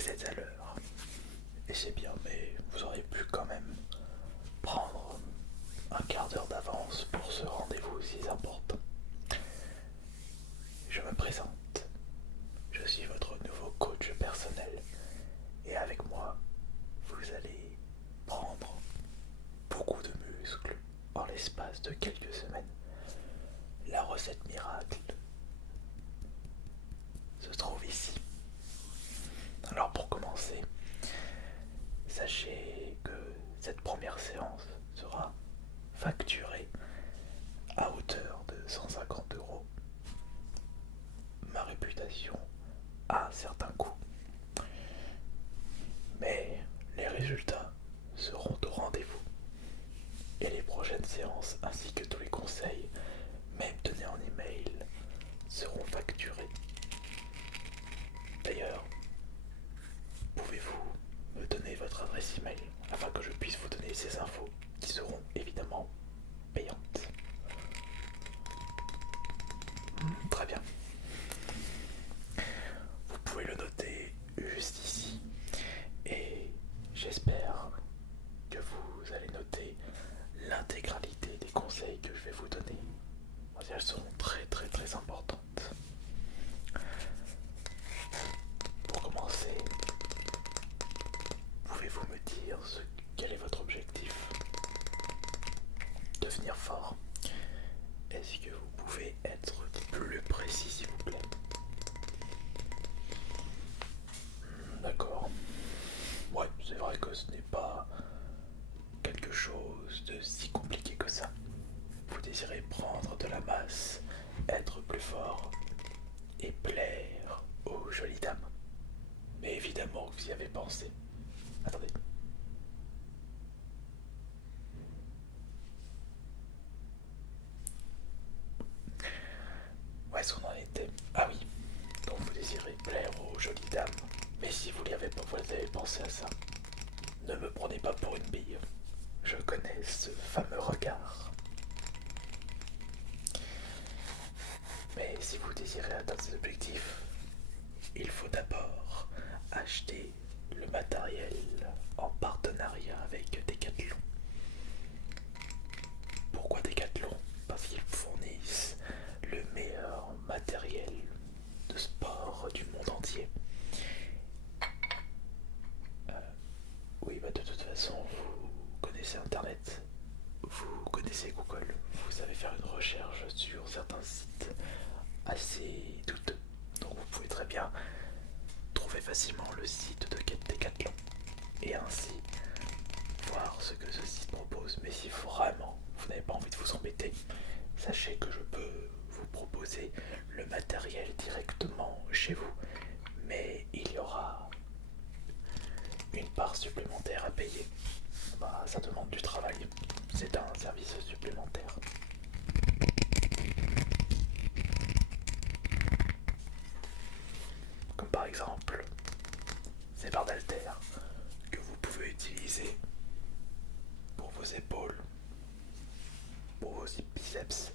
Vous êtes à l'heure. Et c'est bien, mais vous auriez pu quand même prendre un quart d'heure d'avance pour ce rendez-vous si important. Je me présente. Je suis votre nouveau coach personnel. Et avec moi, vous allez prendre beaucoup de muscles en l'espace de quelques semaines. La recette miracle se trouve ici. Alors pour commencer, sachez que cette première séance sera facturée à hauteur de 150 €. Ma réputation a un certain coût, mais les résultats seront au rendez-vous. Et les prochaines séances ainsi que tous les conseils, même donnés en email, seront facturés. D'ailleurs, pouvez-vous me donner votre adresse email afin que je puisse vous donner ces infos qui seront évidemment payantes? Très bien. Vous pouvez le noter juste ici. Et j'espère que vous allez noter l'intégralité des conseils que je vais vous donner. Elles seront très très très importantes. Pour commencer, pouvez-vous me dire quel est votre objectif? Devenir fort. Est-ce que vous pouvez être plus précis s'il vous plaît? D'accord. Ouais, c'est vrai que ce n'est pas quelque chose de si compliqué que ça. Vous désirez prendre de la masse, être plus fort et plaire aux jolies dames. Mais évidemment que vous y avez pensé. Attendez. Où est-ce qu'on en était? Ah oui, donc vous désirez plaire aux jolies dames. Mais si vous avez pensé à ça, ne me prenez pas pour une bille. Je connais ce fameux regard. Mais si vous désirez atteindre ces objectifs, il faut d'abord acheter le matériel en partenariat avec Decathlon. Pourquoi Decathlon? Parce qu'ils fournissent le meilleur matériel de sport du monde entier. Oui, bah de toute façon, vous connaissez Internet, vous connaissez Google, vous savez faire une recherche sur certains sites assez douteux. Donc vous pouvez très bien trouver facilement le site de Decathlon et ainsi voir ce que ce site propose. Mais si vraiment vous n'avez pas envie de vous embêter, sachez que je peux vous proposer le matériel directement chez vous, mais il y aura une part supplémentaire à payer. Bah, ça demande du travail, c'est un service supplémentaire. Comme par exemple ces barres d'haltères que vous pouvez utiliser pour vos épaules, pour vos biceps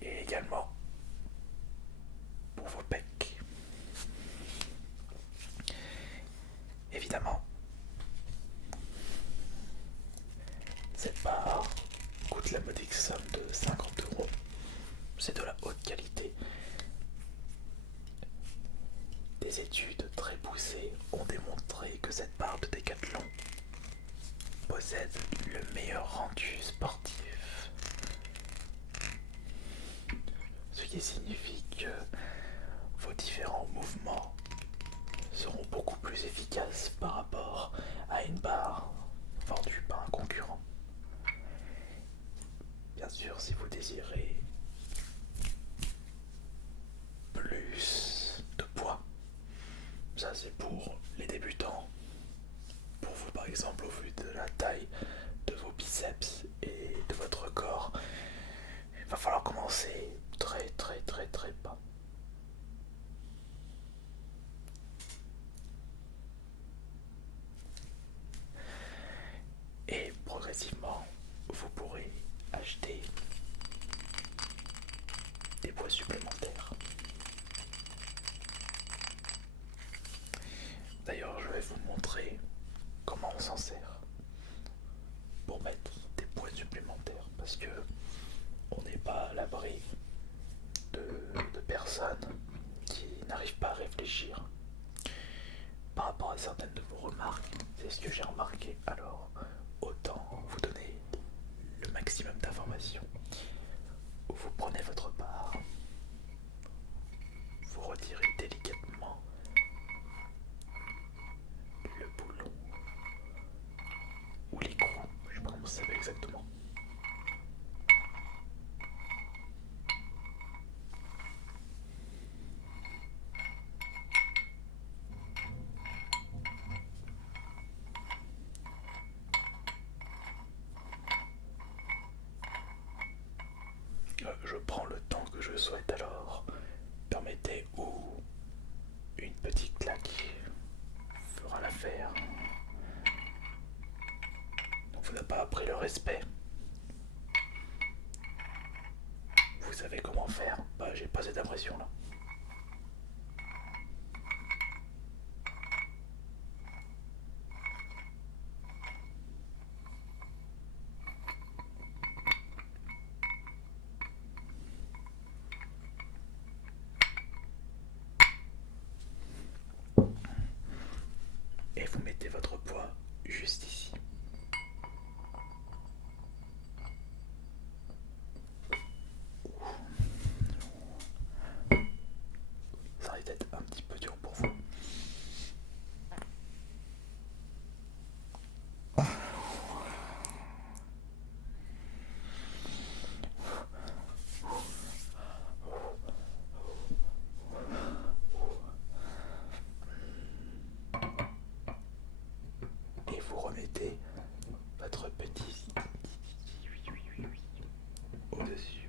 et également pour vos pecs. Évidemment, cette barre coûte la modique somme de 50 €. C'est de la haute qualité. Des études très poussées ont démontré que cette barre de Decathlon possède le meilleur rendu sportif. Ce qui signifie que vos différents mouvements seront beaucoup plus efficaces par rapport à une barre vendue par un concurrent. Bien sûr, si vous désirez plus de poids, ça c'est pour les débutants. Pour vous par exemple, au vu de la taille de vos biceps et de votre corps, il va falloir commencer très très très très bas. Et progressivement, vous pourrez acheter des poids supplémentaires. n'arrive pas à réfléchir par rapport à certaines de vos remarques. C'est ce que j'ai remarqué. Alors, autant vous donner le maximum d'informations. Vous prenez votre part, vous retirez délicatement le boulon ou l'écrou, je sais pas comment ça s'appelle exactement. Je prends le temps que je souhaite alors. Permettez ou une petite claque fera l'affaire. Donc vous n'avez pas appris le respect. Vous savez comment faire. Bah j'ai pas cette impression là. Et vous mettez votre poids juste ici. Ça risque d'être un petit peu dur pour vous. Et vous remettez votre petit au-dessus.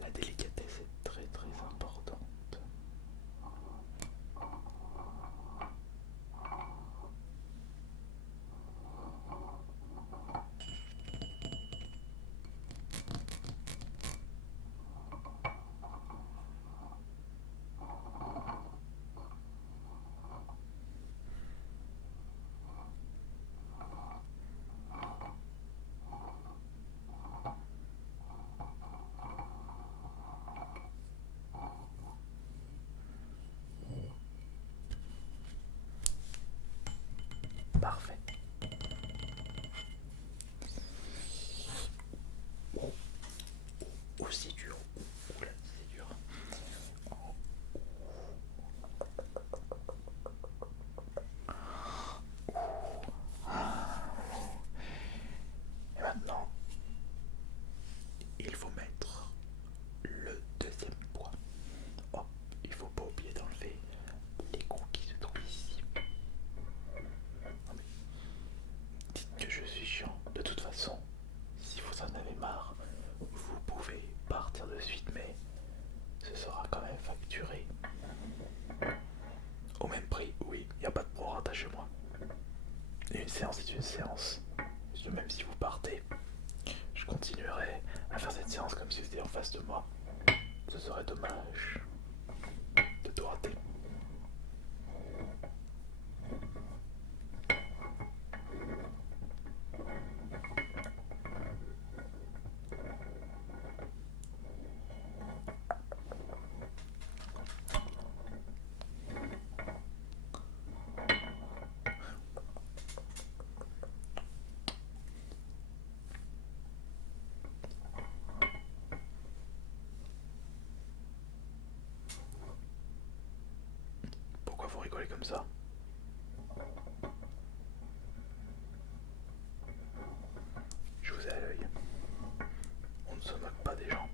La délicatesse est très très importante. Parfait. Aussi dur. Oula, c'est dur. Et maintenant, il faut mettre le deuxième poids. Oh, il faut pas oublier d'enlever l'écrou qui se trouve ici. Non mais, dites que je suis chiant. De toute façon, si vous en avez marre, vous pouvez partir de suite, mais ce sera quand même facturé. Au même prix, oui, il n'y a pas de prorata chez moi. Et une séance est une séance. Même si vous partez, je continuerai à faire cette séance comme si vous étiez en face de moi. Ce serait dommage de tout rater. Pourquoi vous rigolez comme ça? Je vous ai à l'œil. On ne se moque pas des gens.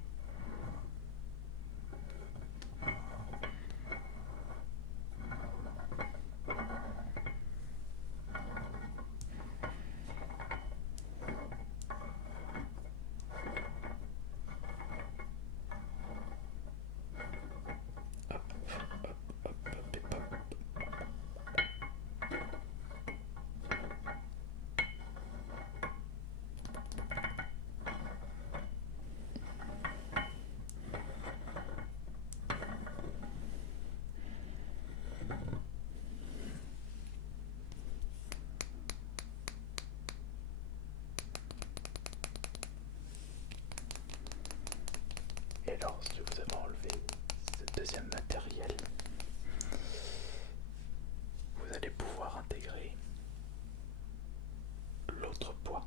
lorsque vous avez enlevé ce deuxième matériel, vous allez pouvoir intégrer l'autre poids.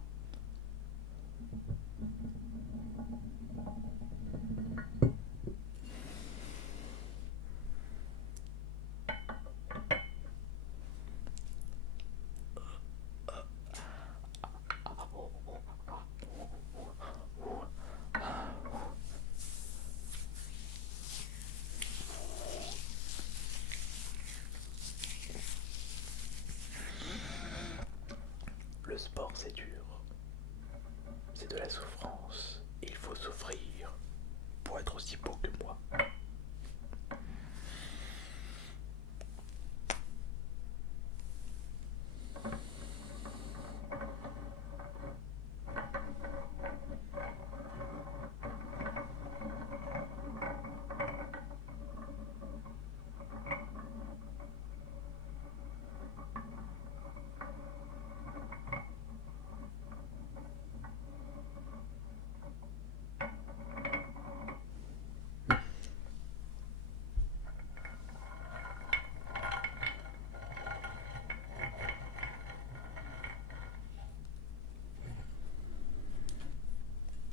Le sport, c'est dur, c'est de la souffrance, il faut souffrir pour être aussi beau que moi.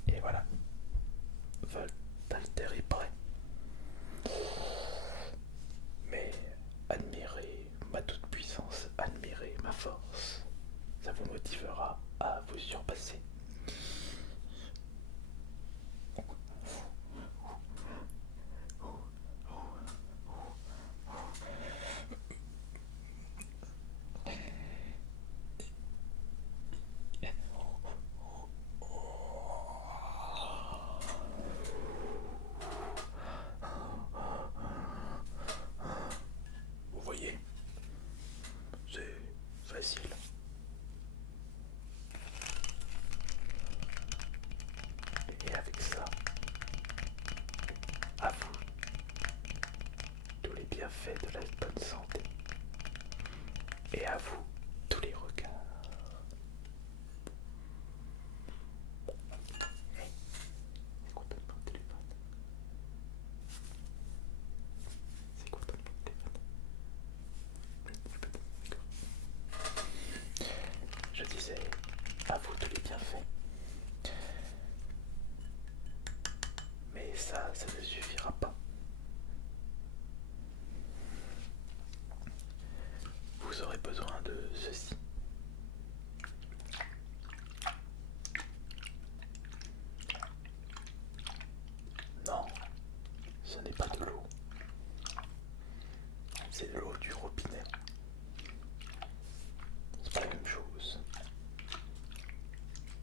Et voilà, votre haltère est prêt. Mais admirez ma toute-puissance, admirez ma force. Ça vous motivera à vous surpasser. Vous voyez, c'est facile. Et avec ça, à vous tous les bienfaits de la bonne santé. Et à vous tous les regards. Hey, c'est complètement le téléphone. C'est complètement le téléphone. Je disais, à vous tous les bienfaits. Mais ça ne suffira pas. Vous aurez besoin de ceci. Non, ce n'est pas de l'eau. C'est de l'eau du robinet. C'est pas la même chose.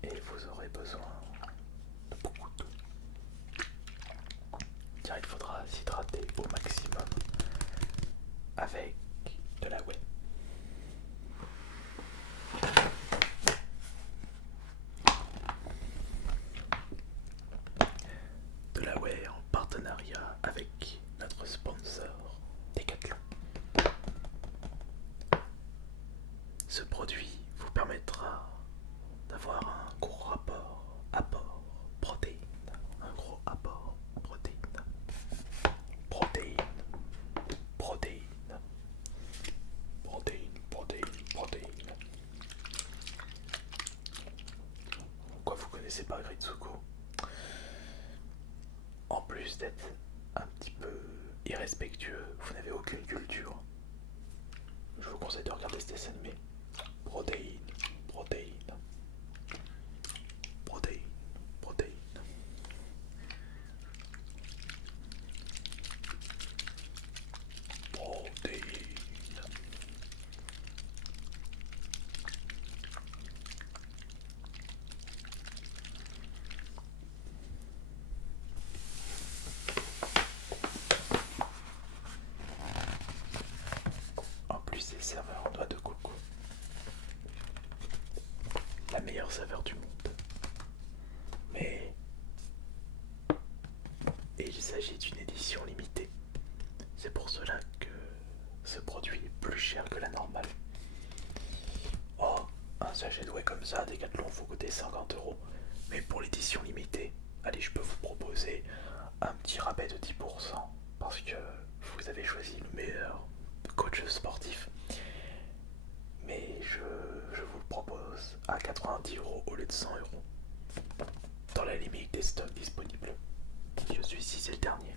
Et vous aurez besoin de beaucoup d'eau. Car il faudra s'hydrater au maximum avec de la whey. De la whey en partenariat avec notre sponsor Decathlon. Ce produit vous permettra d'avoir un gros apport protéines. Un gros apport protéines. Protéines. Protéines. Protéines, protéines, protéines. Quoi, vous connaissez pas Gritsuko? En plus d'être un petit peu irrespectueux, vous n'avez aucune culture. Je vous conseille de regarder ce dessin animé. Protéines, protéines. Protéines, protéines. Protéines. En plus, c'est servi en noix de coco. La meilleure saveur du monde. Mais il s'agit d'une édition limitée. C'est pour cela que ce produit est plus cher que la normale. Oh, un sachet de whey comme ça, Decathlon, faut coûter 50 €. Mais pour l'édition limitée, allez, je peux vous proposer un petit rabais de 10% parce que vous avez choisi le meilleur coach sportif. Mais je vous le propose à 90 € au lieu de 100 € dans la limite des stocks disponibles. Je suis ici, c'est le dernier.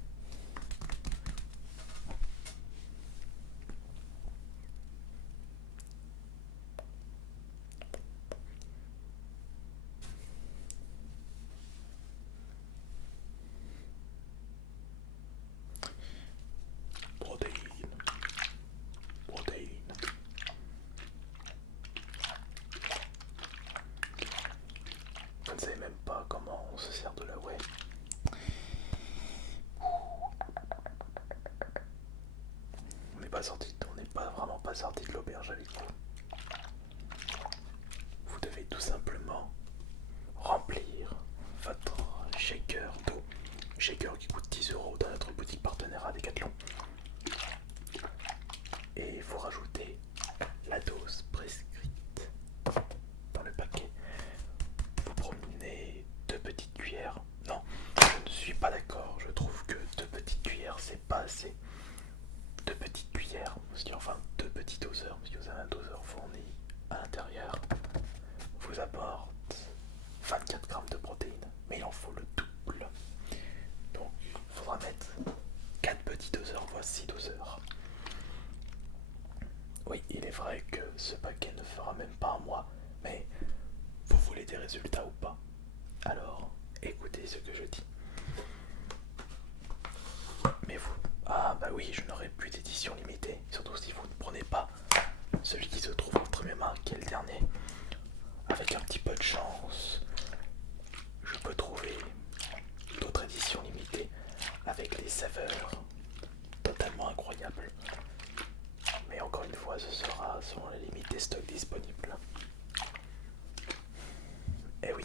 Protéines. Protéines. Vous ne savez même pas comment on se sert de la whey. On n'est pas vraiment pas sorti de l'auberge avec vous. Vous devez tout simplement remplir votre shaker d'eau. Shaker qui coûte 10 € dans notre boutique partenaire à Decathlon. Et vous rajoutez la dose prescrite dans le paquet. Vous promenez 2 petites cuillères. Non, je ne suis pas d'accord. Je trouve que 2 petites cuillères, c'est pas assez. 2 petites cuillères, enfin 2 petits doseurs, parce que vous avez un doseur fourni à l'intérieur, vous apporte 24 grammes de protéines, mais il en faut le double. Donc il faudra mettre 4 petits doseurs, voire 6 doseurs. Oui, il est vrai que ce paquet ne fera même pas un mois, mais vous voulez des résultats ou pas? Alors, écoutez ce que je dis. Mais vous, ah bah oui, je n'aurai plus d'édition limitée, surtout si vous ne prenez pas celui qui se trouve entre mes mains, qui est le dernier. Avec un petit peu de chance, je peux trouver d'autres éditions limitées avec des saveurs totalement incroyables. Mais encore une fois, ce sera selon la limite des stocks disponibles. Eh oui,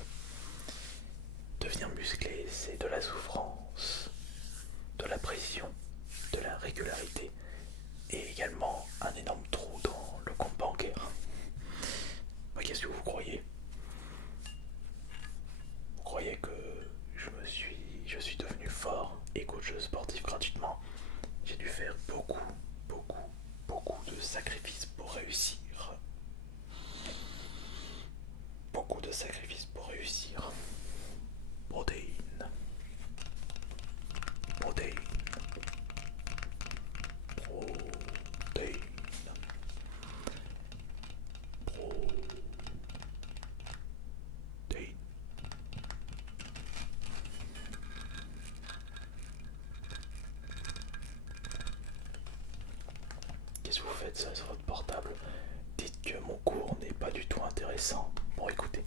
devenir musclé, c'est de la souffrance, de la pression, de la régularité et également un énorme trou dans le compte bancaire. Qu'est-ce que vous croyez? Vous croyez que je suis devenu fort et coach sportif gratuitement? J'ai dû faire beaucoup de sacrifices pour réussir. Beaucoup de sacrifices pour réussir. Protéines. Protéines. Protéines. Protéines. Qu'est-ce que vous faites ça sur votre portable? Dites que mon cours n'est pas du tout intéressant. Bon, écoutez,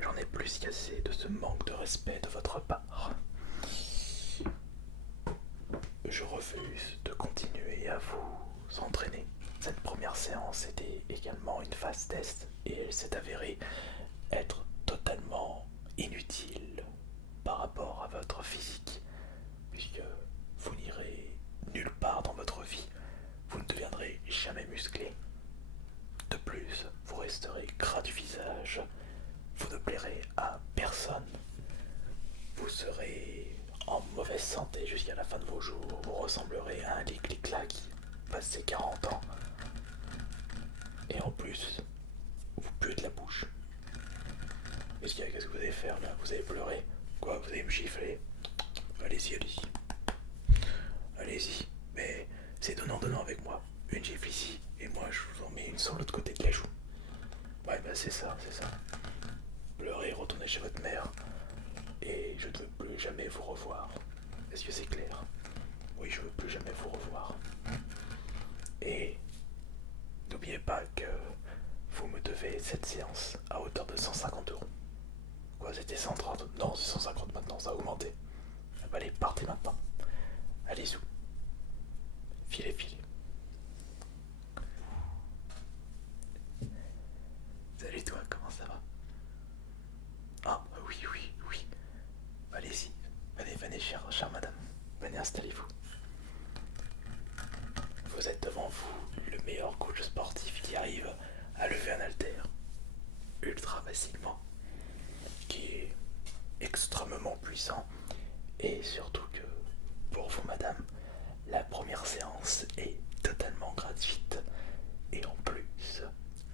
j'en ai plus qu'assez de ce manque de respect de votre part. Je refuse de continuer à vous entraîner. Cette première séance était également une phase test et elle s'est avérée être totalement inutile par rapport à votre physique, puisque vous n'irez nulle part dans votre vie, vous ne deviendrez jamais musclé. De plus, vous resterez gras du visage, vous ne plairez à personne, vous serez en mauvaise santé jusqu'à la fin de vos jours, vous ressemblerez à un clic-clac passé 40 ans. Et en plus, vous puez de la bouche. Qu'est-ce que vous allez faire là? Vous allez pleurer? Quoi? Vous allez me gifler? Allez-y, allez-y. Allez-y. Mais c'est donnant-donnant avec moi. Une gifle ici, et moi je vous en mets une sur l'autre côté de la joue. Ouais, bah c'est ça, c'est ça. Pleurez, retournez chez votre mère. Et je ne veux plus jamais vous revoir. Est-ce que c'est clair? Oui, je ne veux plus jamais vous revoir. Et n'oubliez pas que vous me devez cette séance à hauteur de 150 €. Quoi, c'était 130? Non, c'est 150 maintenant, ça a augmenté. Allez, partez maintenant. Allez-y. Filez, filez. Salut toi, comment ça va? Ah, oui, oui, oui. Allez-y. Venez, chère madame. Venez, installez-vous. Vous êtes devant vous le meilleur coach sportif qui arrive à lever un haltère ultra facilement, qui est extrêmement puissant Et surtout que, pour vous madame, la première séance est totalement gratuite. Et en plus,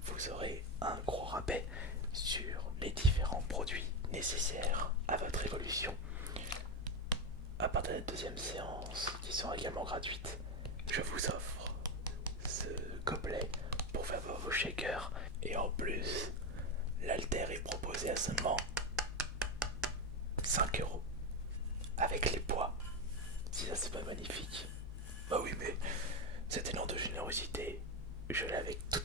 vous aurez un gros rabais sur les différents produits nécessaires à votre évolution. À partir de la deuxième séance, qui sera également gratuite, je vous offre ce gobelet pour faire vos shakers. Et en plus, l'haltère est proposé à seulement 5 € avec les poids. Si ça c'est pas magnifique. Bah oui, mais cet élan de générosité, je l'ai avec toute